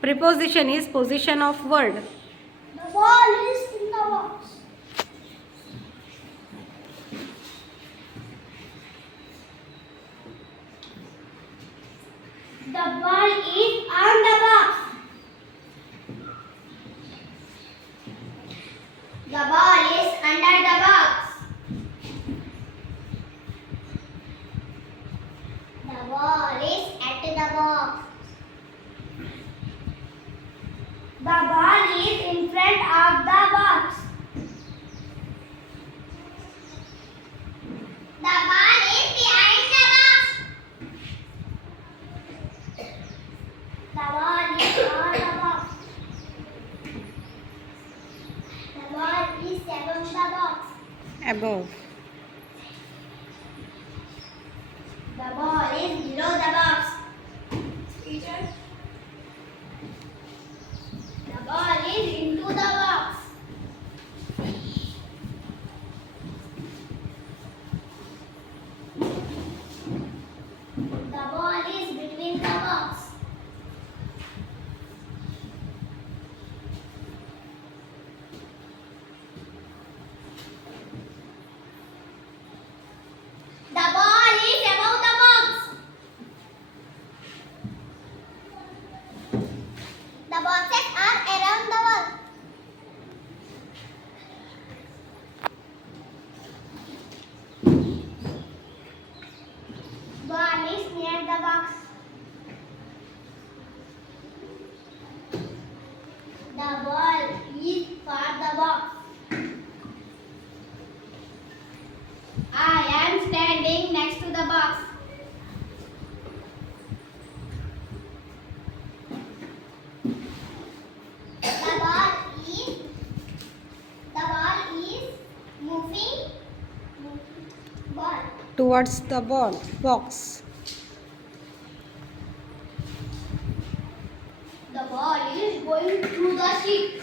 Preposition is position of word. The ball is in the box. The ball is on the box. The ball is under the box. The ball is at the box. The ball is in front of the box. The ball is behind the box. The ball is on the box. The ball is above the box. Above. The ball is below the box. Teacher. The ball is into the box. The ball is between the box. The ball is above the box. The boxes are around the wall. Ball is near the box. The ball is for the box. I am standing next to the box. The ball is moving ball. Towards the ball box. The ball is going through the sheet.